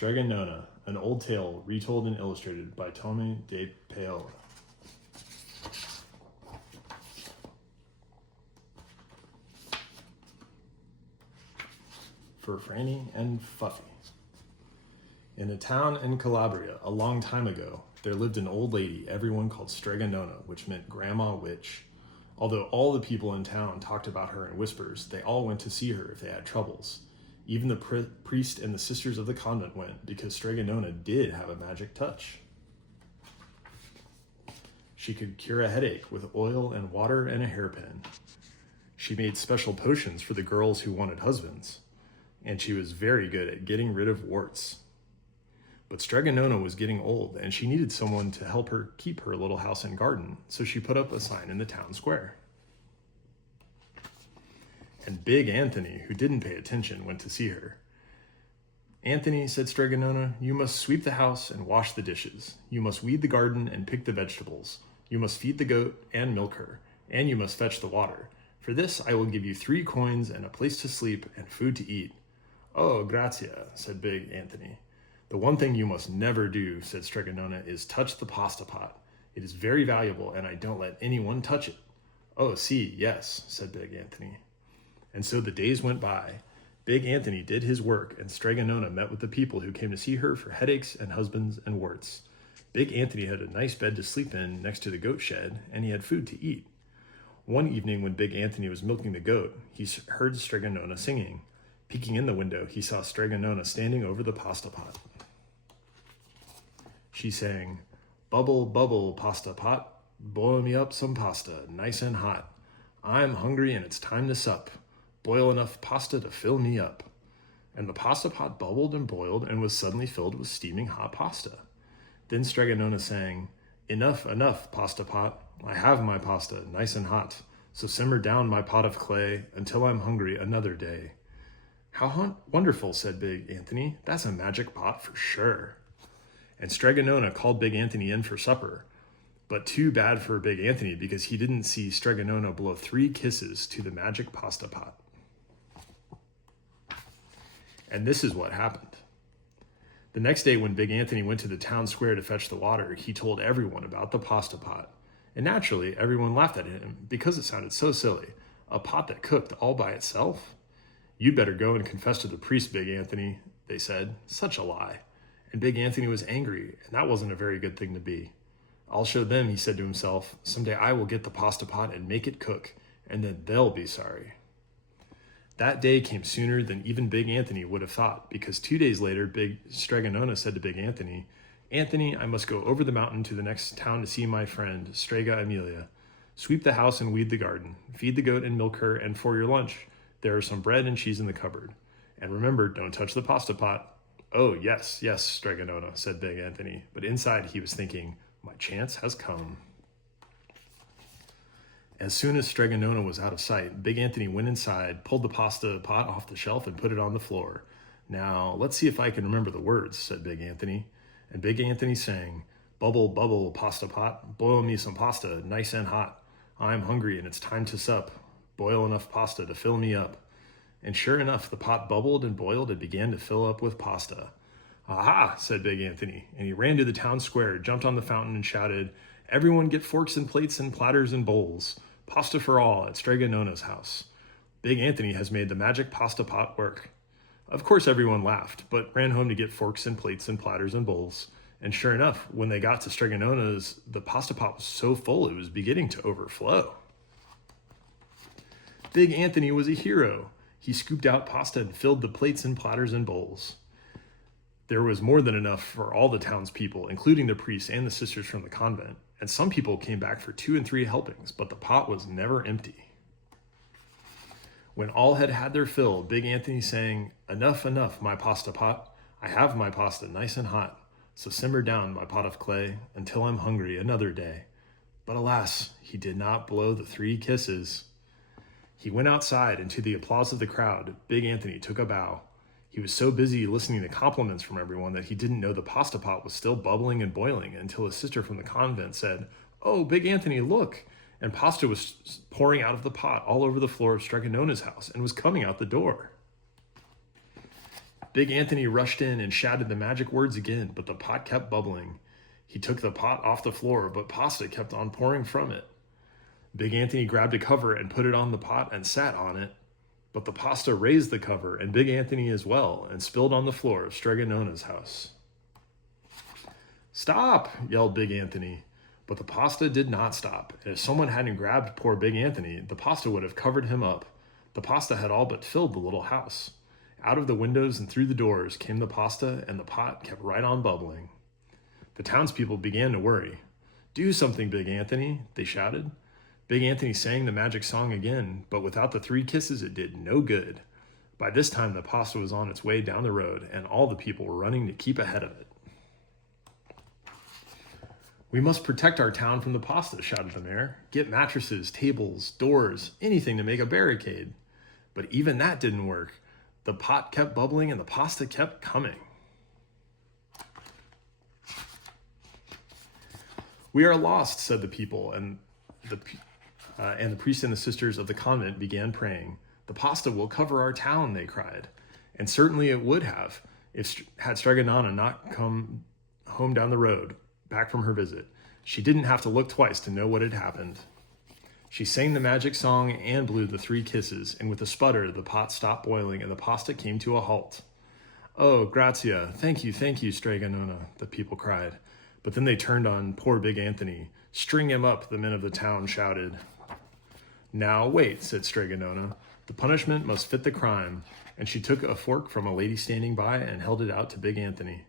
Strega Nona, an old tale retold and illustrated by Tommy de Paola. For Franny and Fuffy. In a town in Calabria, a long time ago, there lived an old lady everyone called Strega Nona, which meant Grandma Witch. Although all the people in town talked about her in whispers, they all went to see her if they had troubles. Even the priest and the sisters of the convent went, because Strega Nona did have a magic touch. She could cure a headache with oil and water and a hairpin. She made special potions for the girls who wanted husbands, and she was very good at getting rid of warts. But Strega Nona was getting old, and she needed someone to help her keep her little house and garden, so she put up a sign in the town square. And Big Anthony, who didn't pay attention, went to see her. "Anthony," said Strega Nona, "you must sweep the house and wash the dishes. You must weed the garden and pick the vegetables. You must feed the goat and milk her, and you must fetch the water. For this I will give you 3 coins and a place to sleep and food to eat." "Oh, gratia," said Big Anthony. "The one thing you must never do," said Strega Nona, "is touch the pasta pot. It is very valuable, and I don't let anyone touch it." "Oh, si, yes," said Big Anthony. And so the days went by. Big Anthony did his work, and Strega Nona met with the people who came to see her for headaches and husbands and warts. Big Anthony had a nice bed to sleep in next to the goat shed, and he had food to eat. One evening when Big Anthony was milking the goat, he heard Strega Nona singing. Peeking in the window, he saw Strega Nona standing over the pasta pot. She sang, "Bubble, bubble, pasta pot, boil me up some pasta, nice and hot. I'm hungry and it's time to sup. Boil enough pasta to fill me up." And the pasta pot bubbled and boiled and was suddenly filled with steaming hot pasta. Then Strega Nona sang, "Enough, enough, pasta pot. I have my pasta, nice and hot. So simmer down my pot of clay until I'm hungry another day." "How wonderful," said Big Anthony. "That's a magic pot for sure." And Strega Nona called Big Anthony in for supper. But too bad for Big Anthony, because he didn't see Strega Nona blow 3 kisses to the magic pasta pot. And this is what happened. The next day when Big Anthony went to the town square to fetch the water, he told everyone about the pasta pot. And naturally, everyone laughed at him because it sounded so silly. A pot that cooked all by itself? "You'd better go and confess to the priest, Big Anthony," they said. Such a lie. And Big Anthony was angry, and that wasn't a very good thing to be. "I'll show them," he said to himself. "Someday I will get the pasta pot and make it cook, and then they'll be sorry." That day came sooner than even Big Anthony would have thought, because 2 days later, Big Strega Nona said to Big Anthony, "Anthony, I must go over the mountain to the next town to see my friend, Strega Amelia. Sweep the house and weed the garden. Feed the goat and milk her, and for your lunch, there are some bread and cheese in the cupboard. And remember, don't touch the pasta pot." "Oh, yes, yes, Strega Nona," said Big Anthony, but inside he was thinking, "My chance has come." As soon as Strega Nona was out of sight, Big Anthony went inside, pulled the pasta pot off the shelf, and put it on the floor. "Now, let's see if I can remember the words," said Big Anthony. And Big Anthony sang, "Bubble, bubble, pasta pot, boil me some pasta, nice and hot. I'm hungry and it's time to sup. Boil enough pasta to fill me up." And sure enough, the pot bubbled and boiled and began to fill up with pasta. "Aha!" said Big Anthony, and he ran to the town square, jumped on the fountain, and shouted, "Everyone get forks and plates and platters and bowls. Pasta for all at Strega Nona's house. Big Anthony has made the magic pasta pot work." Of course everyone laughed, but ran home to get forks and plates and platters and bowls. And sure enough, when they got to Strega Nona's, the pasta pot was so full it was beginning to overflow. Big Anthony was a hero. He scooped out pasta and filled the plates and platters and bowls. There was more than enough for all the townspeople, including the priests and the sisters from the convent, and some people came back for 2 and 3 helpings, but the pot was never empty. When all had had their fill, Big Anthony sang, "Enough, enough, my pasta pot. I have my pasta nice and hot. So simmer down my pot of clay until I'm hungry another day." But alas, he did not blow the 3 kisses. He went outside, and to the applause of the crowd, Big Anthony took a bow. He was so busy listening to compliments from everyone that he didn't know the pasta pot was still bubbling and boiling until his sister from the convent said, "Oh, Big Anthony, look!" And pasta was pouring out of the pot all over the floor of Strega Nona's house and was coming out the door. Big Anthony rushed in and shouted the magic words again, but the pot kept bubbling. He took the pot off the floor, but pasta kept on pouring from it. Big Anthony grabbed a cover and put it on the pot and sat on it, but the pasta raised the cover and Big Anthony as well and spilled on the floor of Strega Nona's house. "Stop!" yelled Big Anthony. But the pasta did not stop, and if someone hadn't grabbed poor Big Anthony, the pasta would have covered him up. The pasta had all but filled the little house. Out of the windows and through the doors came the pasta, and the pot kept right on bubbling. The townspeople began to worry. "Do something, Big Anthony," they shouted. Big Anthony sang the magic song again, but without the 3 kisses it did no good. By this time the pasta was on its way down the road, and all the people were running to keep ahead of it. "We must protect our town from the pasta," shouted the mayor. "Get mattresses, tables, doors, anything to make a barricade." But even that didn't work. The pot kept bubbling and the pasta kept coming. "We are lost," said the people, and the priest and the sisters of the convent began praying. "The pasta will cover our town," they cried. And certainly it would have, had Strega Nona not come home down the road, back from her visit. She didn't have to look twice to know what had happened. She sang the magic song and blew the 3 kisses, and with a sputter, the pot stopped boiling and the pasta came to a halt. "Oh, grazie, thank you, Strega Nona," the people cried. But then they turned on poor Big Anthony. "String him up," the men of the town shouted. "Now wait," said Strega Nona. "The punishment must fit the crime." And she took a fork from a lady standing by and held it out to Big Anthony.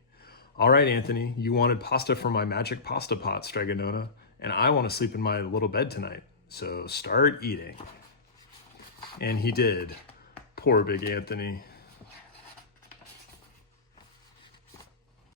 "All right, Anthony, you wanted pasta from my magic pasta pot, Strega Nona, and I want to sleep in my little bed tonight, so start eating." And he did. Poor Big Anthony.